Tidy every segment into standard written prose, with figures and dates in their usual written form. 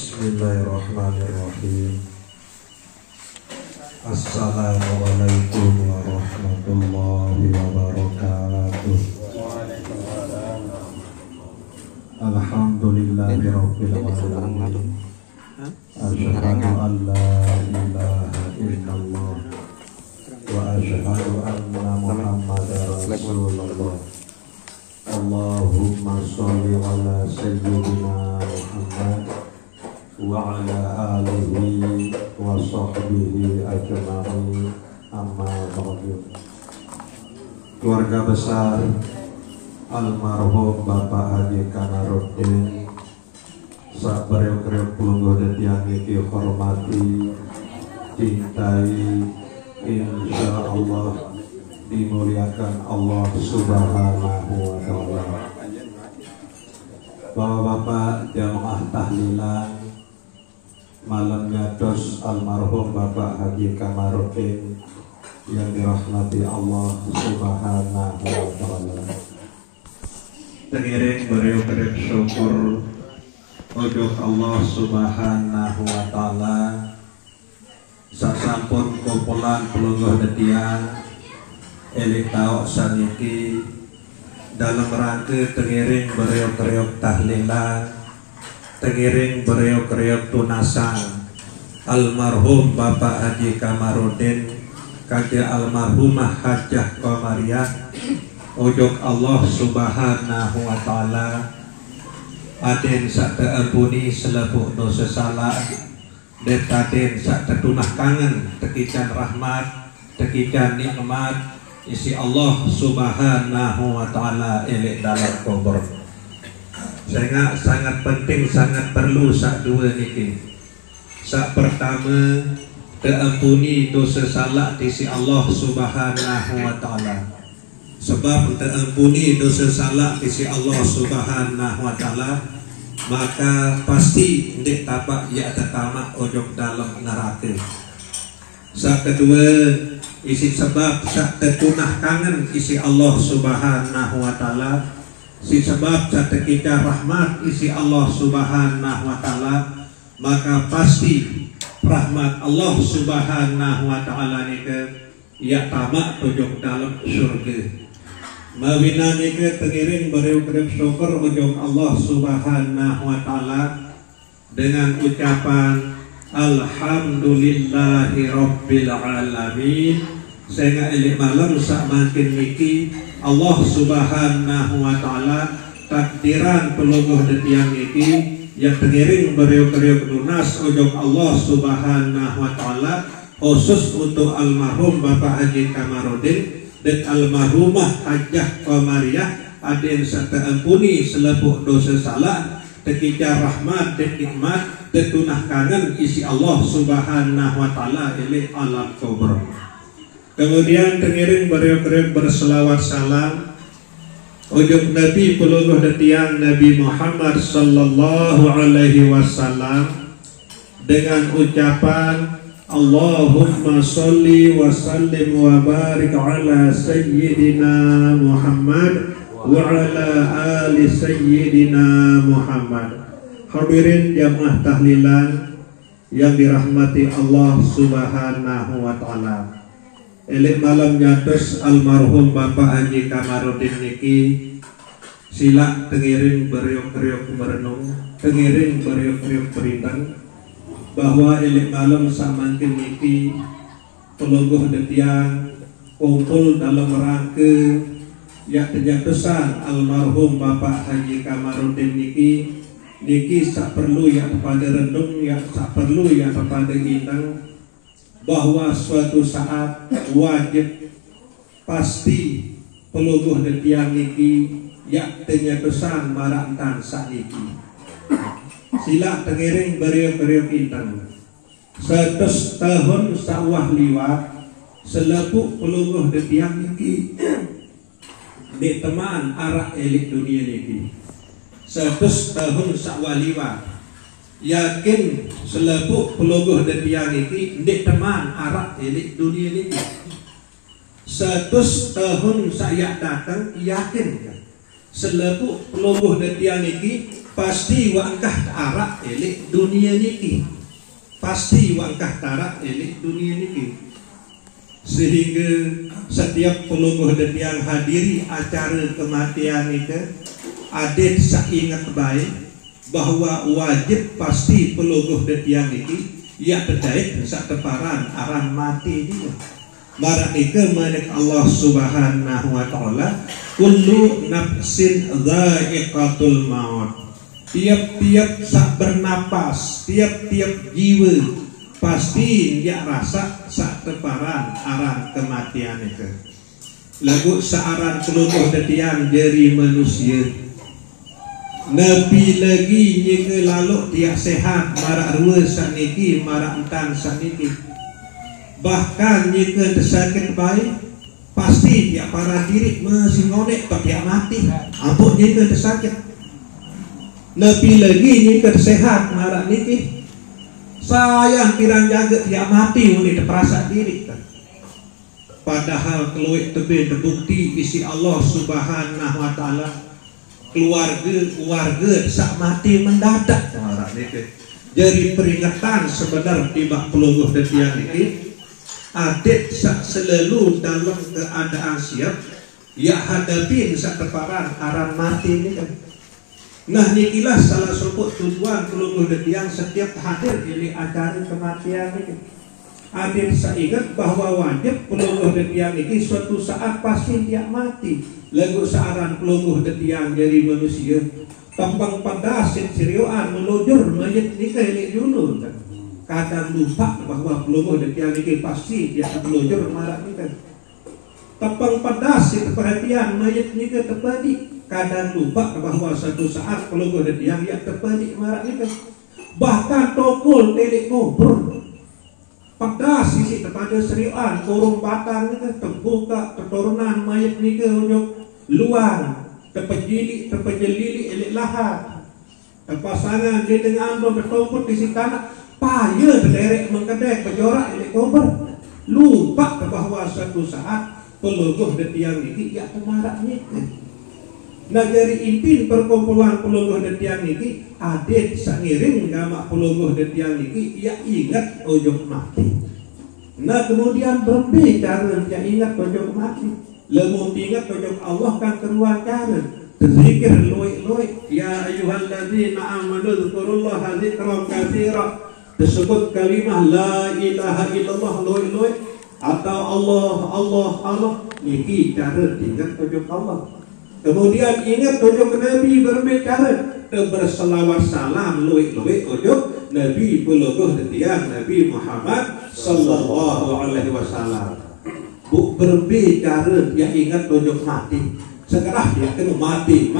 Bismillahirrahmanirrahim. Assalamualaikum warahmatullahi wabarakatuh. Alhamdulillahirabbil alamin. Asyhadu an la ilaha illallah wa asyhadu anna Muhammadar Rasulullah. Allahumma sholli ala sayyidina Muhammad wa ala alihi wa sahbihi ajma'in, amma ba'du. Keluarga besar almarhum Bapak Haji Kamarudin sak bereok-reok pulunggo detiang iki hormati, cintai, insyaallah dimuliakan Allah Subhanahu wa ta'ala. Bapak-bapak jamaah tahlilan malam nyados almarhum Bapak Haji Kamarudin yang dirahmati Allah Subhanahu wa ta'ala. Tengiring beriuk-beriuk syukur untuk Allah Subhanahu wa ta'ala sasampun kumpulan pelungguh detiang elik taok saniki dalam rangka tengiring beriuk-beriuk tahlilan, tengiring beriuk-beriuk tunasan almarhum Bapak Haji Kamarudin kaki almarhumah Hajah Komariah. Ujung Allah Subhanahu wa ta'ala aden sak teampuni selebuk dosa salah, dan aden sak tetunah kangen tekican rahmat, tekican nikmat isi Allah Subhanahu wa ta'ala elek dalam kubur. Sangat penting, sangat perlu sak dua niki. Sak pertama teampuni dosa salah isi Allah Subhanahu wa ta'ala. Sebab teampuni dosa salah isi Allah Subhanahu wa ta'ala, maka pasti ndek tapak ya tetamak ojok dalam neraka. Sak kedua isi sebab sak tetunah kangen isi Allah Subhanahu wa ta'ala, si sebab sak tekika rahmat isi Allah Subhanahu wa ta'ala, maka pasti rahmat Allah Subhanahu wa ta'ala nika ya tamak ojok dalam surga. Mawina nika tengiring beriuk-beriuk syukur ujung Allah Subhanahu wa ta'ala dengan ucapan Alhamdulillahi Rabbil Alamin. Sehingga elik malam sak makin niki Allah Subhanahu wa ta'ala takdiran pelungguh detiang niki yang tengiring beriuk-beriuk lunas ujung Allah Subhanahu wa ta'ala khusus untuk almarhum Bapak Haji Kamarudin dan almarhumah Hajah Komariah aden serta ampuni selebuk dosa salah, tekika rahmat dan nikmat tetunah kangen isi Allah Subhanahu wa ta'ala elek alam kubur. Kemudian tengiring beriuk-beriuk berselawat salam ujung Nabi pelungguh detiang Nabi Muhammad sallallahu alaihi wasallam dengan ucapan Allahumma sholli wa sallim wa barik ala sayyidina Muhammad wa ala ali sayyidina Muhammad. Hadirin jamaah tahlilan yang dirahmati Allah Subhanahu wa ta'ala. Elek malam nyatus almarhum Bapak Haji Kamarudin niki silak tengiring beriuk-beriuk merenung, tengiring beriuk-beriuk berintang bahwa elek malam samantin niki pelungguh detiang kumpul dalam rangka ya terjatusan almarhum Bapak Haji Kamarudin niki sak perlu ya kepada rendung, ya sak perlu ya kepada intang bahwa suatu saat wajib pasti pelungguh detiang niki ya terjatusan marantan sak niki. Sila tengiring beriuk-beriuk intang 100 tahun sawah liwat selepuk pelungguh detiang niki di teman arah elit dunia niki 100 tahun sawah liwat yakin selepuk pelungguh detiang niki di teman arah elit dunia niki 100 tahun saya datang yakin selepuk pelungguh detiang niki pasti wangkah tarak elek dunia niki, pasti wangkah tarak elek dunia niki. Sehingga setiap pelungguh dan yang hadiri acara kematian itu adet saingat baik bahwa wajib pasti pelungguh dan yang niki ia terdaik sak teparan aran mati dia. Barak nika manik Allah Subhanahu wa taala, kullu nafsin dha'iqatul maut. Tiap-tiap sak bernapas, tiap-tiap jiwa pasti dia rasa sak teparan aran kematian itu. Lagu searan seluruh detian jeri manusia. Nabi lagi jika lalu dia sehat marak rua saniki marak entang saniki. Bahkan jika tersakit baik pasti dia para diri masih ngonek tak dia mati. Ampun jika tersakit. Nabi lagi jika sehat marak niki sayang kirang jaga dia mati ini terperasa diri. Padahal keluar tebe terbukti isi Allah Subhanahu wa taala keluarga sak mati mendadak marak niki. Jadi peringatan sebenar tiba pelungguh dan tiang niki adik sak selalu dalam keadaan siap ya hadapi sak teparan aran mati ini kan. Nah nikilah salah satu tujuan pelungguh yang setiap hadir di acara kematian ini. Adik sak ingat bahwa wajib pelungguh yang ini suatu saat pasti dia mati. Lagu searan pelungguh yang dari manusia tampang pada sirioan melujur mayat nikah ini dulu kan. Kadang lupa bahwa pelungguh detian ini pasti dia pelujur marak ni kan. Tapang padas itu perhatian mayat ni ke terpedi. Kadang lupa bahwa satu saat pelungguh detian dia terpedi marak ni kan. Bahkan tokol telik ngobrol. Padas isi terpada serian korong batang ni kan terbuka keturunan mayat ni ke ujung luar terpejili elek lahat. Terpasangan dia dengan ambil bertoput di si tanah. Payah terderek mengkedek berjorak elek kober. Lupa bahwa suatu saat pelungguh detiang ini ia temaraknya. Nah dari inti perkumpulan pelungguh detiang ini adik sangiring nama pelungguh detiang ini ia ingat ujung mati. Nah kemudian berbicara dia ingat ujung mati. Lemun ingat ujung Allah kan keluar cara. Terzikir luik-luik ya ayyuhalladzina amanu dzkurullaha dzikran katsira. Tersebut kalimah la ilaha illallah loy atau Allah niki cara ingat tujuh Allah. Kemudian ingat tujuh Nabi berbicara berselawat salam loy tujuh Nabi pelungguh detian Nabi Muhammad sallallahu alaihi wasallam. Bu berbicara dia ingat tujuh mati. Sekarang dia kena mati.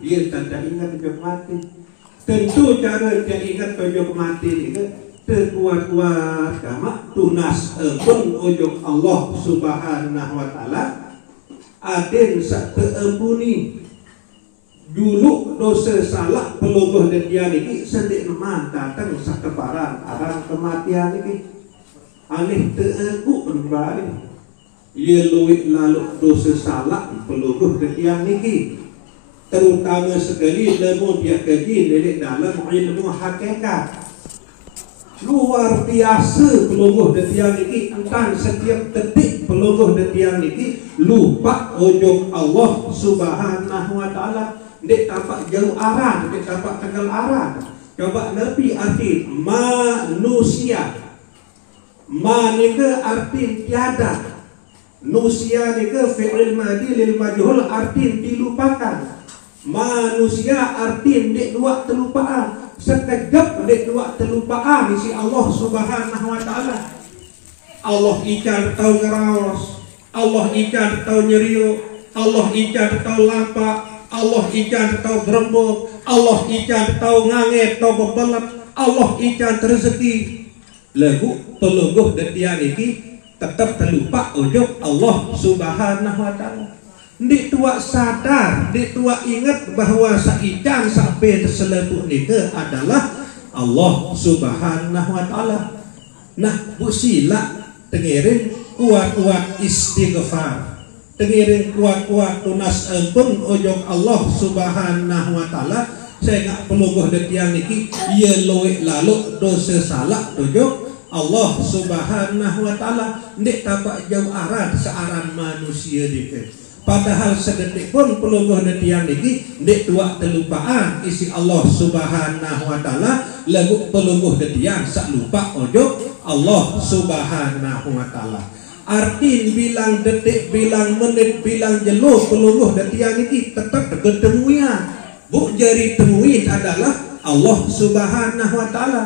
Dia tidak ingat tujuh mati. Tentu cara dia ingat ujung mati ini terkuat-kuat kama tunas pun ujung Allah Subhanahu wa taala aden sak teampuni dulu dosa salah pelungguh dan dia ini sendik neman datang sak keparan aran kematian ini alih teaku berbalik ia luwih lalu dosa salah pelungguh dan dia ini terutama sekali ilmu dia kaji dari dalam ilmu hakikat luar biasa pelungguh detian ini entah setiap detik pelungguh detian ini lupa ujung Allah Subhanahu wa taala dek tampak jauh arah dek tampak tegal arah. Coba Nabi arti manusia manika arti tiada nusia nika fi'il madi lil majhul arti dilupakan. Manusia arti dek dua terlupaan sekejap dek dua terlupaan isi Allah Subhanahu wa taala. Allah ikan tahu ngeraos, Allah ikan tahu nyerio, Allah ikan tahu lapak, Allah ikan tahu berembuk, Allah ikan tahu nganget tahu bebelat, Allah ikan rezeki. Lagu pelungguh detian ini tetap terlupa ujung Allah Subhanahu wa taala. Dik tua sadar, dik tua ingat bahwa saican sampai terselebut nika adalah Allah Subhanahu wa taala. Nah, bu sila tengirin kuat-kuat istighfar. tengiring kuat-kuat tunas pun ojok Allah Subhanahu wa taala saya ngak peluguh detiang niki ia loe lalu dosa salah ojok Allah Subhanahu wa taala ndik tapak jauh aran searan manusia dike. Padahal sedetik pun peluguh detiang niki ndik tuak terlupaan isi Allah Subhanahu wa taala lagu peluguh detiang sak lupa ojok Allah Subhanahu wa taala. Arti bilang detik, bilang menit, bilang jeluh peluruh detiang ini tetap bertemuan. Bu jari temuin adalah Allah Subhanahu wa taala.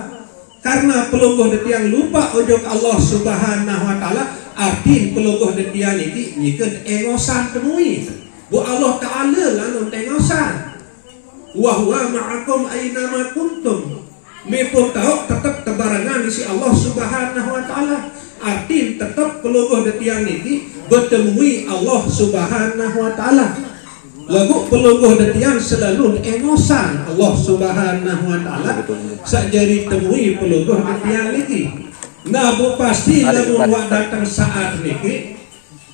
Karena peluruh detiang lupa ojok Allah Subhanahu wa taala, arti peluruh detiang ini nyikan engosan temuin. Bu Allah taala lalu engosan. Wa huwa ma'akum aina ma kuntum. Mepun tahu tetap tebarangan isi Allah Subhanahu wa taala. Arti tetap peluruh detiang niki bertemui Allah Subhanahu wa taala. Lagu peluruh detiang selalu engosan Allah Subhanahu wa taala sakjari temui peluruh detiang niki. Nah bu pasti lagu buat datang saat niki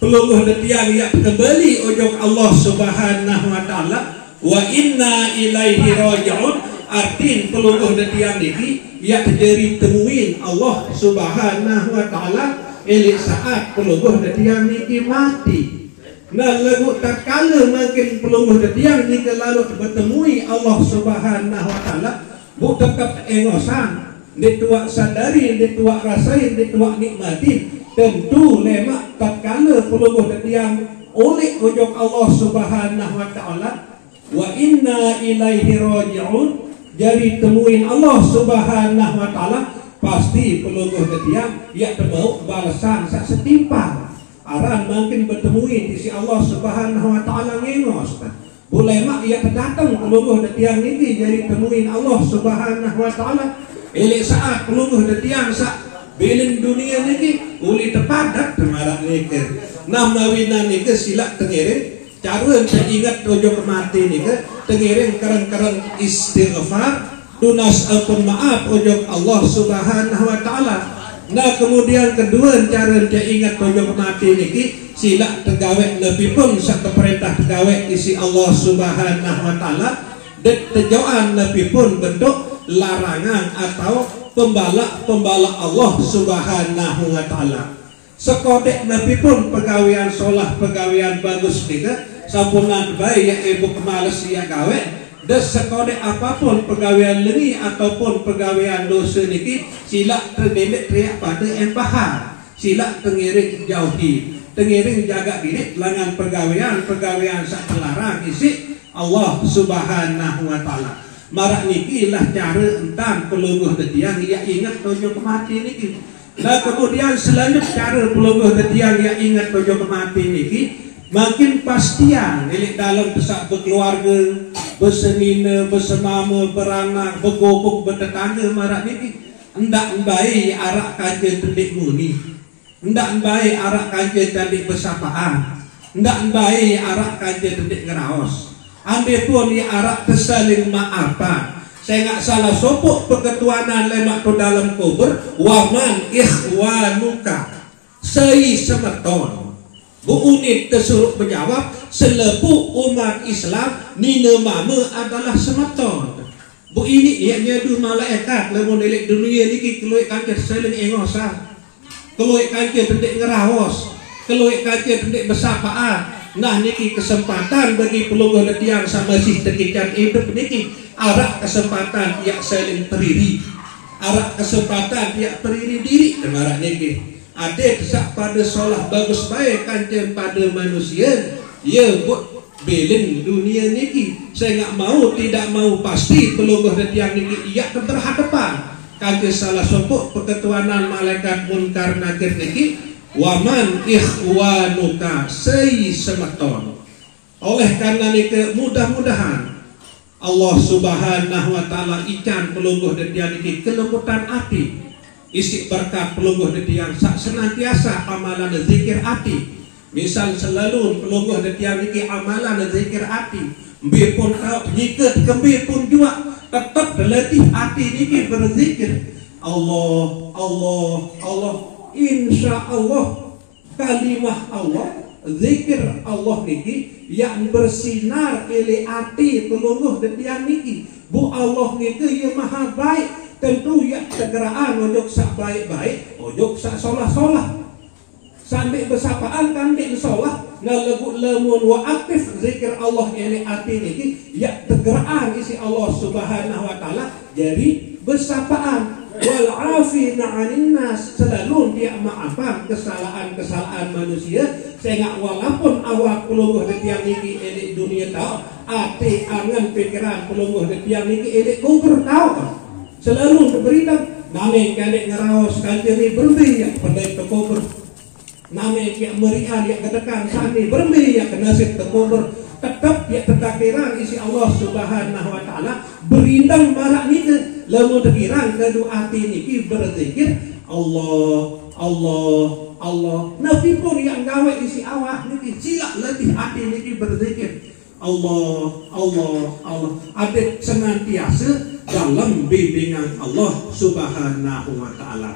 peluruh detiang yang kembali ojok Allah Subhanahu wa taala wa inna ilaihi raji'un. Arti peluruh detiang niki yang terjadi temuin Allah Subhanahu wa taala elik saat peluruh detiang niki mati. Nah lagu tak kala makin peluruh detiang niki lalu bertemui Allah Subhanahu wa taala bu tetap engosan dituak sadari dituak rasain dituak nikmati tentu lemak tak kala peluruh detiang oleh ujung Allah Subhanahu wa taala wa inna ilaihi raji'un. Jadi temuin Allah Subhanahu wa taala pasti peluruh detiang ya tebau balasan sak setimpal. Aran makin bertemuin di si Allah Subhanahu wa taala ngengos. Boleh mak ya datang peluruh detiang niki jadi temuin Allah Subhanahu wa taala. Elik saat peluruh detiang sak belin dunia niki uli tepadat temarak niki. Nah mawina niki silak tengiring cara saya ingat ojo mati ni ke tengiring kerang-kerang istighfar tunas pun maaf ojo Allah Subhanahu wa taala. Nah kemudian kedua cara saya ingat ojo mati ni ki sila tegawe lebih pun sak perintah tegawe isi Allah Subhanahu wa taala dan terjauhan lebih pun bentuk larangan atau pembala Allah Subhanahu wa taala. Sekodek nabi pun pegawaian solah pegawaian bagus juga sampunan baik ya ibu kemalas ya gawe dan sekodek apapun pegawaian lengi ataupun pegawaian dosa niki sila terdemek teriak pada empahar sila tengiring jauhi tengiring jaga diri langan pegawaian sak terlarang isi Allah Subhanahu wa taala. Marak niki lah cara entam peluruh detiang ya ingat tojo kemati niki. Nah kemudian selanjutnya cara peluruh detiang yang ingat tojo kemati niki makin pastian milik dalam pesak berkeluarga bersenina bersemama beranak bergobok bertetangga marak niki hendak baik arak kaca tendik muni hendak baik arak kaca tendik bersapaan hendak baik arak kaca tendik ngeraos ambil pun di arak tersaling maafan. Saya nggak salah sopok perketuanan lemak tu dalam kubur waman ikhwanuka sei semeton bu unit tersuruh menjawab selepu umat Islam nina mama adalah semeton bu ini ianya du malaikat lamun delik dunia niki keluik kancir seling engosan keluik kancir pendek ngerawos keluik kancir pendek bersapaan. Nah niki kesempatan bagi peluruh detiang sama si tekican hidup niki arak kesempatan yang saling periri arak kesempatan yang periri diri demarak niki ada kesak pada solah bagus baik kancen pada manusia ya buat belin dunia niki saya nggak mau tidak mau pasti peluruh detiang niki ia berhadapan kancen salah sopok perketuanan malaikat munkar nakir niki waman ikhwanuka sei semeton. Oleh karena niki mudah-mudahan Allah Subhanahu wa taala ican peluruh detiang niki kelembutan hati isi berkat peluruh detiang sak senantiasa amalan zikir hati misal selalu peluruh detiang niki amalan zikir hati mbi pun tahu nyiket kembi pun juga tetap letih hati niki berzikir Allah Allah Allah insya Allah kalimah Allah zikir Allah niki yang bersinar ele ati pelungguh detian niki. Bu Allah niki yang maha baik, tentu ya tegeraan ojok sak baik-baik, ojok sak solah-solah. Sampai bersapaan kan di sholat ngalagu lamun wa aktif zikir Allah ele ati niki ya tegeraan isi Allah Subhanahu wa taala jadi bersapaan wal afina 'anil nas, selalu dia maafkan kesalahan-kesalahan manusia sehingga walaupun awak pelungguh detiang niki ele dunia tahu ati angan pikiran pelungguh detiang niki ele kubur tahu selalu berita name kadek ngaraos kanjeri berhenti ya pandai ke kubur. Name yang meriah yang kedekan sani bermi yang kenasib terkubur tetap dia tertakdiran isi Allah Subhanahu wa taala berindang marak niki lamun terkirang kedu ati niki berzikir Allah Allah Allah. Nabi pun yang gawe isi awak niki silak letih ati niki berzikir Allah Allah Allah ada senantiasa dalam bimbingan Allah Subhanahu wa taala.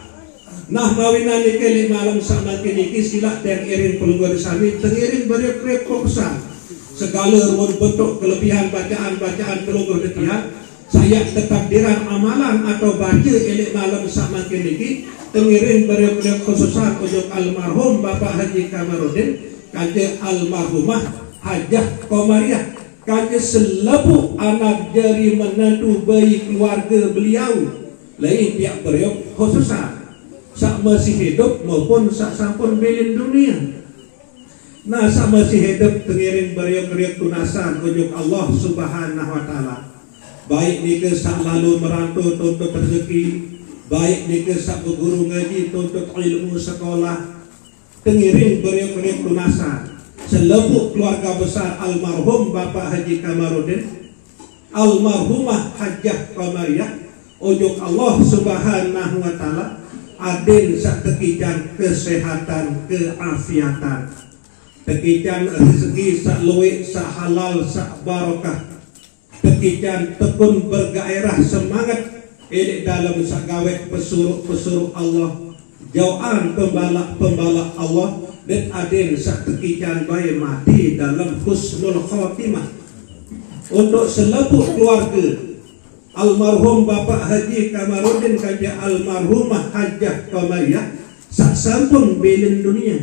Nah mawina niki malam sama niki silak dan iring pelungguh sami tengiring beriak-riak pesan segala ruang bentuk kelebihan bacaan pelungguh detian saya tetapdiran amalan atau baca elik malam sama niki tengiring beriak-riak khususan ujung almarhum Bapak Haji Kamarudin kanjeng almarhumah Hajah Komariah kanjeng selebu anak jari menantu bayi keluarga beliau lain pihak beriak khususan sak masih hidup maupun sak sampun belin dunia. Nah sak masih hidup tengiring beriak-riak tunasan ujung Allah Subhanahu wa taala. Baik nike sak lalu merantau tuntut rezeki, baik nike sak berguru ngaji tuntut ilmu sekolah. Tengiring beriak-riak tunasan selebuk keluarga besar almarhum Bapak Haji Kamarudin, almarhumah Hajah Komariah ujung Allah Subhanahu wa taala adil sak tekijan kesehatan keafiatan tekijan rezeki sak luwih sak halal sak barokah tekijan tekun bergairah semangat ini dalam sak gawe pesuruh Allah jauhan pembalak Allah dan adil sak tekijan bae mati dalam husnul khotimah untuk selebut keluarga almarhum Bapak Haji Kamarudin kanjeng almarhumah Hajah Komariah sak sampun belin dunia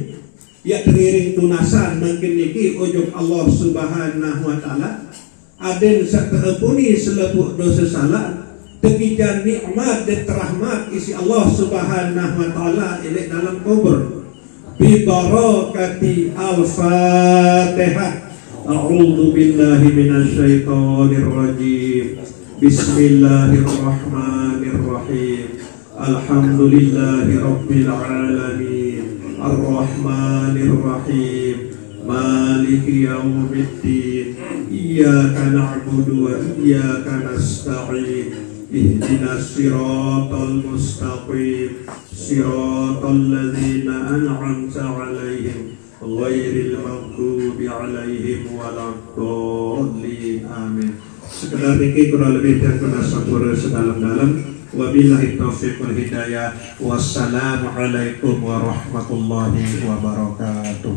ya tengiring tunasan mungkin niki ujung Allah Subhanahu wa taala aden sak terapuni selebut dosa salah tekijan nikmat dan rahmat isi Allah Subhanahu wa taala ini dalam kubur bi barakati al-Fatihah. A'udzu billahi minasyaitonir rajim. Bismillahirrahmanirrahim. Alhamdulillahi rabbil alamin. Ar-Rahmanir Rahim. Maliki yaumiddin. Iyyaka na'budu wa iyyaka nasta'in. Ihdinas siratal mustaqim. Siratal ladzina an'amta 'alaihim ghairil maghdubi 'alaihim waladdallin. Amin. Sekedar niki kurang lebih dan kuna sampura sedalam-dalam. Wabillahi taufiq wal hidayah. Wassalamualaikum warahmatullahi wabarakatuh.